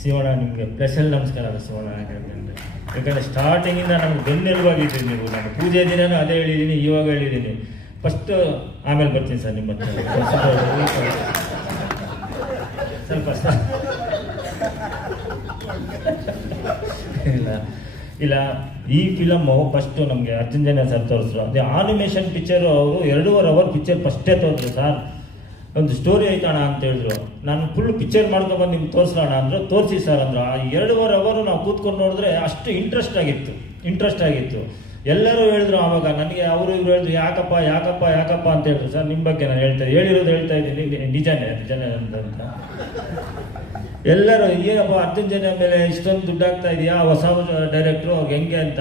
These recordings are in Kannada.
ಶಿವಣ್ಣ ನಿಮಗೆ ಸ್ಪೆಷಲ್ ನಮಸ್ಕಾರ ಶಿವಣ್ಣ. ಯಾಕಂದರೆ ಸ್ಟಾರ್ಟಿಂಗಿಂದ ನಮ್ಗೆ ಬೆನ್ನೆಲುಬಾಗಿದ್ದೀರಿ ನೀವು. ನಾನು ಪೂಜೆ ದಿನನೂ ಅದೇ ಹೇಳಿದ್ದೀನಿ, ಇವಾಗ ಹೇಳಿದ್ದೀನಿ. ಫಸ್ಟ್ ಆಮೇಲೆ ಬರ್ತೀನಿ ಸರ್ ನಿಮ್ಮ ಸ್ವಲ್ಪ ಇಲ್ಲ ಈ ಫಿಲಮ್ಮು ಫಸ್ಟು ನಮಗೆ ಅರ್ಜುನ್ ಜನ್ಯ ಸರ್ ತೋರಿಸ್ರು. ಅದೇ ಆನಿಮೇಷನ್ ಪಿಕ್ಚರು ಅವರು 2.5 ಅವರ್ ಪಿಕ್ಚರ್ ಫಸ್ಟೇ ತೋರಿದ್ರು. ಸರ್ ಒಂದು ಸ್ಟೋರಿ ಐತಣ್ಣ ಅಂತ ಹೇಳಿದ್ರು. ನಾನು ಫುಲ್ ಪಿಕ್ಚರ್ ಮಾಡ್ಕೊಬಂದು ನಿಮ್ಗೆ ತೋರಿಸೋಣ ಅಂದರು. ತೋರಿಸಿ ಸರ್ ಅಂದರು. ಆ 2.5 ಅವರು ನಾವು ಕೂತ್ಕೊಂಡು ನೋಡಿದ್ರೆ ಅಷ್ಟು ಇಂಟ್ರೆಸ್ಟ್ ಆಗಿತ್ತು. ಎಲ್ಲರೂ ಹೇಳಿದ್ರು ಆವಾಗ ನನಗೆ. ಅವರು ಇವ್ರು ಹೇಳಿದ್ರು ಯಾಕಪ್ಪ ಅಂತ ಹೇಳಿದ್ರು. ಸರ್ ನಿಮ್ಮ ಬಗ್ಗೆ ನಾನು ಹೇಳ್ತಾ ಇದ್ದೀನಿ ನಿಜನೇ ಅಂತ. ಎಲ್ಲರೂ ಏನಪ್ಪ ಅರ್ಜುನ್ ಜನ್ಯ ಮೇಲೆ ಇಷ್ಟೊಂದು ದುಡ್ಡಾಗ್ತಾ ಇದೆಯಾ, ಹೊಸ ಡೈರೆಕ್ಟ್ರು ಅವ್ರಿಗೆ ಹೆಂಗೆ ಅಂತ.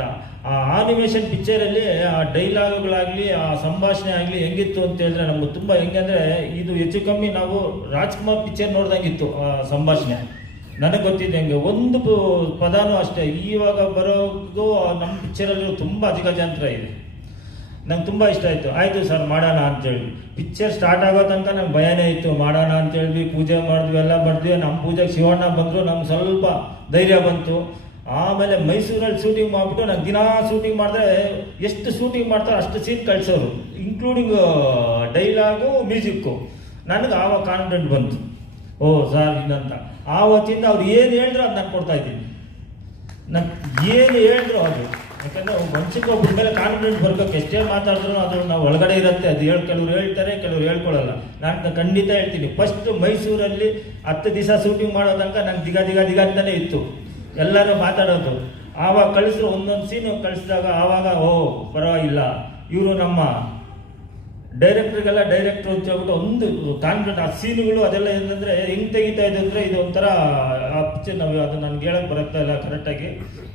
ಆ ಆನಿಮೇಷನ್ ಪಿಕ್ಚರಲ್ಲಿ ಆ ಡೈಲಾಗ್ಗಳಾಗಲಿ ಆ ಸಂಭಾಷಣೆ ಆಗಲಿ ಹೆಂಗಿತ್ತು ಅಂತ ಹೇಳಿದ್ರೆ ನಮ್ಗೆ ತುಂಬ ಹೆಂಗೆ ಅಂದರೆ ಇದು ಹೆಚ್ಚು ಕಮ್ಮಿ ನಾವು ರಾಜ್ಕುಮಾರ್ ಪಿಕ್ಚರ್ ನೋಡ್ದಂಗಿತ್ತು ಆ ಸಂಭಾಷಣೆ. ನನಗೆ ಗೊತ್ತಿದ್ದೆ ಹೆಂಗೆ ಒಂದು ಪದಾನೂ ಅಷ್ಟೇ. ಇವಾಗ ಬರೋದು ನಮ್ಮ ಪಿಕ್ಚರಲ್ಲಿ ತುಂಬ ಅಧಿಕಜಾಂತರ ಇದೆ. ನಂಗೆ ತುಂಬ ಇಷ್ಟ ಆಯಿತು ಸರ್ ಮಾಡೋಣ ಅಂತೇಳಿ. ಪಿಕ್ಚರ್ ಸ್ಟಾರ್ಟ್ ಆಗೋ ತನಕ ನಂಗೆ ಭಯನೇ ಇತ್ತು. ಮಾಡೋಣ ಅಂತೇಳಿದ್ವಿ, ಪೂಜೆ ಮಾಡಿದ್ವಿ, ಎಲ್ಲ ಮಾಡಿದ್ವಿ. ನಮ್ಮ ಪೂಜೆಗೆ ಶಿವಣ್ಣ ಬಂದರು, ನಮ್ಗೆ ಸ್ವಲ್ಪ ಧೈರ್ಯ ಬಂತು. ಆಮೇಲೆ ಮೈಸೂರಲ್ಲಿ ಶೂಟಿಂಗ್ ಮಾಡಿಬಿಟ್ಟು ನಾನು ದಿನಾ ಶೂಟಿಂಗ್ ಮಾಡಿದ್ರೆ ಎಷ್ಟು ಶೂಟಿಂಗ್ ಮಾಡ್ತಾರೆ ಅಷ್ಟು ಸೀನ್ ಕಳಿಸೋರು, ಇನ್ಕ್ಲೂಡಿಂಗ್ ಡೈಲಾಗು ಮ್ಯೂಸಿಕ್ಕು. ನನಗೆ ಆವಾಗ ಕಾನ್ಫಿಡೆಂಟ್ ಬಂತು, ಓ ಸರ್ ಇನ್ನಂತ. ಆವತ್ತಿಂದ ಅವ್ರು ಏನು ಹೇಳಿದ್ರು ಅದು ನಾನು ಕೊಡ್ತಾಯಿದ್ದೀನಿ. ನಾನು ಏನು ಹೇಳಿದ್ರು ಅದು, ಯಾಕಂದರೆ ಮನ್ಸಿಗೆ ಒಬ್ಬರ ಮೇಲೆ ಕಾನ್ಫಿಡೆಂಟ್ ಬರ್ಬೇಕು. ಎಷ್ಟೇ ಮಾತಾಡಿದ್ರು ಅದು ನಾವು ಒಳಗಡೆ ಇರುತ್ತೆ. ಅದು ಕೆಲವ್ರು ಹೇಳ್ತಾರೆ, ಕೆಲವ್ರು ಹೇಳ್ಕೊಳ್ಳಲ್ಲ. ನಾನು ಖಂಡಿತ ಹೇಳ್ತೀನಿ. ಫಸ್ಟ್ ಮೈಸೂರಲ್ಲಿ 10 ದಿವಸ ಶೂಟಿಂಗ್ ಮಾಡೋ ತನಕ ನಂಗೆ ದಿಗ ಅಂತಲೇ ಇತ್ತು. ಎಲ್ಲರೂ ಮಾತಾಡೋದು. ಆವಾಗ ಕಳಿಸಿದ್ರು, ಒಂದೊಂದು ಸೀನು ಕಳಿಸಿದಾಗ ಆವಾಗ ಓ ಪರವಾಗಿಲ್ಲ, ಇವರು ನಮ್ಮ ಡೈರೆಕ್ಟ್ರಿಗೆಲ್ಲ ಡೈರೆಕ್ಟ್ರು ಅಂತ ಹೇಳ್ಬಿಟ್ಟು ಒಂದು ಕಾನ್ಫಿಡೆಂಟ್. ಆ ಸೀನುಗಳು ಅದೆಲ್ಲ ಏನಂದರೆ ಹೆಂಗೆ ತೆಗಿತಾ ಇದೆ ಅಂದರೆ ಇದು ಒಂಥರ ಆ ಪಿಕ್ಚರ್ ನಾವು ಅದು ನನಗೆ ಹೇಳಕ್ಕೆ ಬರುತ್ತಾ ಇಲ್ಲ ಕರೆಕ್ಟಾಗಿ.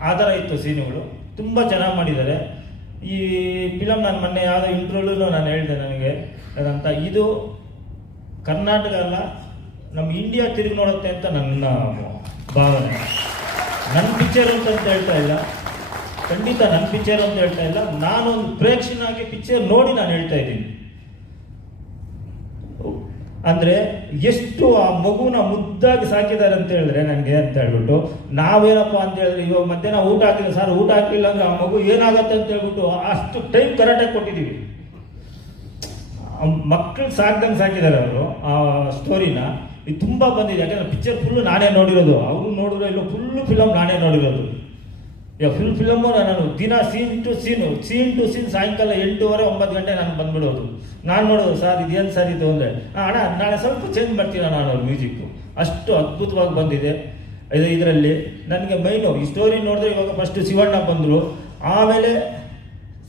ಆ ಥರ ಇತ್ತು ಸೀನುಗಳು. ತುಂಬ ಚೆನ್ನಾಗಿ ಮಾಡಿದ್ದಾರೆ ಈ ಫಿಲಮ್. ನಾನು ಮೊನ್ನೆ ಯಾವುದೋ ಇಂಟ್ರ್ವ್ಯೂಲೂ ನಾನು ಹೇಳಿದೆ ನನಗೆ ಅದಂತ. ಇದು ಕರ್ನಾಟಕ ಅಲ್ಲ, ನಮ್ಮ ಇಂಡಿಯಾ ತಿರುಗಿ ನೋಡುತ್ತೆ ಅಂತ ನನ್ನ ಭಾವನೆ. ನನ್ನ ಪಿಕ್ಚರ್ ಅಂತ ಹೇಳ್ತಾ ಇಲ್ಲ, ಖಂಡಿತ ನನ್ನ ಪಿಕ್ಚರ್ ಅಂತ ಹೇಳ್ತಾ ಇಲ್ಲ. ನಾನೊಂದು ಪ್ರೇಕ್ಷಕನಾಗಿ ಪಿಕ್ಚರ್ ನೋಡಿ ನಾನು ಹೇಳ್ತಾ ಇದ್ದೀನಿ. ಅಂದರೆ ಎಷ್ಟು ಆ ಮಗುನ ಮುದ್ದಾಗಿ ಸಾಕಿದ್ದಾರೆ ಅಂತ ಹೇಳಿದ್ರೆ ನನಗೆ ಅಂತ ಹೇಳ್ಬಿಟ್ಟು, ನಾವೇನಪ್ಪ ಅಂತ ಹೇಳಿದ್ರೆ ಇವಾಗ ಮಧ್ಯಾಹ್ನ ಊಟ ಹಾಕಿದ್ರೆ ಸರ್ ಊಟ ಹಾಕಲಿಲ್ಲ ಅಂದರೆ ಆ ಮಗು ಏನಾಗತ್ತೆ ಅಂತ ಹೇಳ್ಬಿಟ್ಟು ಅಷ್ಟು ಟೈಮ್ ಕರೆಕ್ಟಾಗಿ ಕೊಟ್ಟಿದ್ದೀವಿ. ಮಕ್ಕಳು ಸಾಕಿದ್ದಾರೆ ಅವರು ಆ ಸ್ಟೋರಿನ. ಇದು ತುಂಬ ಬಂದಿದೆ. ಯಾಕಂದರೆ ಪಿಕ್ಚರ್ ಫುಲ್ಲು ನಾನೇ ನೋಡಿರೋದು. ಅವರು ನೋಡಿದ್ರೆ ಇಲ್ಲ, ಫುಲ್ಲು ಫಿಲಮ್ ನಾನೇ ನೋಡಿರೋದು. ಫುಲ್ ಫಿಲಮ್ಮು ನಾನು ದಿನ ಸೀನ್ ಟು ಸೀನ್ ಸಾಯಂಕಾಲ 8:30 9 ಗಂಟೆ ನಾನು ಬಂದ್ಬಿಡೋದು. ನಾನು ನೋಡೋದು, ಸರ್ ಇದೇನು ಸರ್ ಇದು ಅಂದರೆ ಅಣ್ಣ ನಾಳೆ ಸ್ವಲ್ಪ ಚೇಂಜ್ ಮಾಡ್ತೀನ ನಾನು ಅವ್ರ ಮ್ಯೂಸಿಕ್ಕು. ಅಷ್ಟು ಅದ್ಭುತವಾಗಿ ಬಂದಿದೆ ಇದರಲ್ಲಿ. ನನಗೆ ಮೈನು ಈ ಸ್ಟೋರಿ ನೋಡಿದ್ರೆ ಇವಾಗ ಫಸ್ಟು ಶಿವಣ್ಣ ಬಂದರು, ಆಮೇಲೆ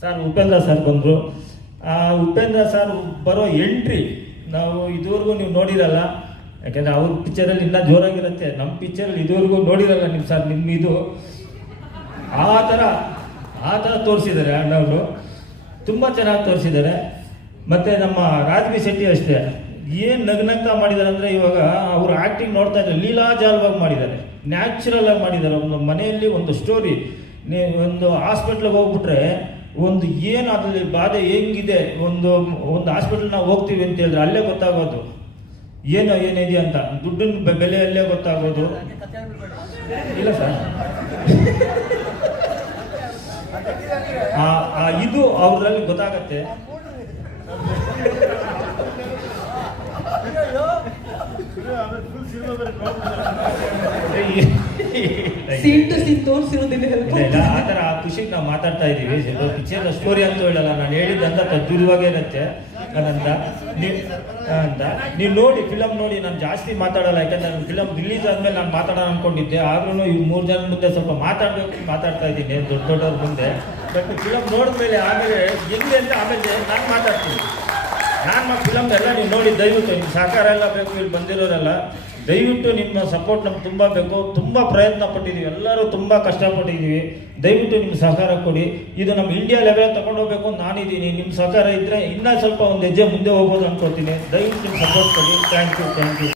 ಸರ್ ಉಪೇಂದ್ರ ಸರ್ ಬಂದರು. ಉಪೇಂದ್ರ ಸರ್ ಬರೋ ಎಂಟ್ರಿ ನಾವು ಇದುವರೆಗೂ ನೀವು ನೋಡಿರಲ್ಲ. ಯಾಕೆಂದರೆ ಅವ್ರ ಪಿಕ್ಚರಲ್ಲಿ ಇನ್ನೂ ಜೋರಾಗಿರುತ್ತೆ. ನಮ್ಮ ಪಿಕ್ಚರಲ್ಲಿ ಇದುವರೆಗೂ ನೋಡಿರಲ್ಲ ನಿಮ್ಮ ಸರ್. ನಿಮ್ಮ ಇದು ಆ ಥರ ತೋರಿಸಿದ್ದಾರೆ ಅಣ್ಣವರು. ತುಂಬ ಚೆನ್ನಾಗಿ ತೋರಿಸಿದ್ದಾರೆ. ಮತ್ತು ನಮ್ಮ ರಾಜ್ಬಿ ಶೆಟ್ಟಿ ಅಷ್ಟೇ, ಏನು ನಗ್ನಗ್ತಾ ಮಾಡಿದ್ದಾರೆ ಅಂದರೆ ಇವಾಗ ಅವರು ಆ್ಯಕ್ಟಿಂಗ್ ನೋಡ್ತಾ ಇದ್ದಾರೆ, ಲೀಲಾಜಾಲವಾಗಿ ಮಾಡಿದ್ದಾರೆ, ನ್ಯಾಚುರಲ್ ಆಗಿ ಮಾಡಿದ್ದಾರೆ. ಒಂದು ಮನೆಯಲ್ಲಿ ಒಂದು ಸ್ಟೋರಿ, ಒಂದು ಹಾಸ್ಪಿಟ್ಲಿಗೆ ಹೋಗ್ಬಿಟ್ರೆ ಒಂದು ಏನು ಅದರಲ್ಲಿ ಬಾಧೆ ಹೆಂಗಿದೆ, ಒಂದು ಹಾಸ್ಪಿಟ್ಲ್ ನಾವು ಹೋಗ್ತೀವಿ ಅಂತ ಹೇಳಿದ್ರೆ ಅಲ್ಲೇ ಗೊತ್ತಾಗೋದು ಏನಿದೆ ಅಂತ. ದುಡ್ಡಿನ ಬೆಲೆ ಅಲ್ಲೇ ಗೊತ್ತಾಗೋದು. ಇಲ್ಲ ಸರ್, ಇದು ಅವರಲ್ಲಿ ಗೊತ್ತಾಗತ್ತೆ. ಆ ಥರ ಆ ಖುಷಿಗೆ ನಾವು ಮಾತಾಡ್ತಾ ಇದ್ದೀವಿ. ಪಿಕ್ಚರ್ ಸ್ಟೋರಿ ಅಂತೂ ಹೇಳಲ್ಲ, ನಾನು ಹೇಳಿದ್ದಂತ ತದ್ದುರ್ವಾಗೇ ಇರುತ್ತೆ ಅದಂತ. ನೀವು ನೋಡಿ, ಫಿಲಮ್ ನೋಡಿ. ನಾನು ಜಾಸ್ತಿ ಮಾತಾಡಲ್ಲ, ಯಾಕಂದ್ರೆ ನನ್ನ ಫಿಲಮ್ ರಿಲೀಸ್ ಆದ್ಮೇಲೆ ನಾನು ಮಾತಾಡೋಣ ಅನ್ಕೊಂಡಿದ್ದೆ. ಆದ್ರೂ ಇವ್ರು 3 ಜನ ಮುಂದೆ ಸ್ವಲ್ಪ ಮಾತಾಡ್ತಾ ಇದ್ದೀನಿ, ದೊಡ್ಡವ್ರ ಮುಂದೆ. ಬಟ್ ಫಿಲಮ್ ನೋಡಿದ್ಮೇಲೆ ಆಮೇಲೆ ಹೆಂಗೆ ಅಂತ ಆಮೇಲೆ ನಾನು ಮಾತಾಡ್ತೀನಿ. ನಾನು ಫಿಲಮ್ ಎಲ್ಲ ನೀವು ನೋಡಿ ದಯವಿಟ್ಟು ನಿಮ್ಮ ಸಹಕಾರ ಎಲ್ಲ ಬೇಕು. ಇಲ್ಲಿ ಬಂದಿರೋರೆಲ್ಲ ದಯವಿಟ್ಟು ನಿಮ್ಮ ಸಪೋರ್ಟ್ ನಮ್ಗೆ ತುಂಬ ಬೇಕು. ತುಂಬ ಪ್ರಯತ್ನ ಪಟ್ಟಿದ್ದೀವಿ, ಎಲ್ಲರೂ ತುಂಬ ಕಷ್ಟಪಟ್ಟಿದ್ದೀವಿ. ದಯವಿಟ್ಟು ನಿಮ್ಮ ಸಹಕಾರ ಕೊಡಿ. ಇದು ನಮ್ಮ ಇಂಡಿಯಾ ಲೆವೆಲ್ ತಗೊಂಡೋಗ್ಬೇಕು ಅಂತ ನಾನಿದ್ದೀನಿ. ನಿಮ್ಮ ಸಹಕಾರ ಇದ್ದರೆ ಇನ್ನೂ ಸ್ವಲ್ಪ ಒಂದು ಹೆಜ್ಜೆ ಮುಂದೆ ಹೋಗ್ಬೋದು ಅಂದ್ಕೊಳ್ತೀನಿ. ದಯವಿಟ್ಟು ನಿಮ್ಮ ಸಪೋರ್ಟ್ ಕೊಡಿ. Thank you.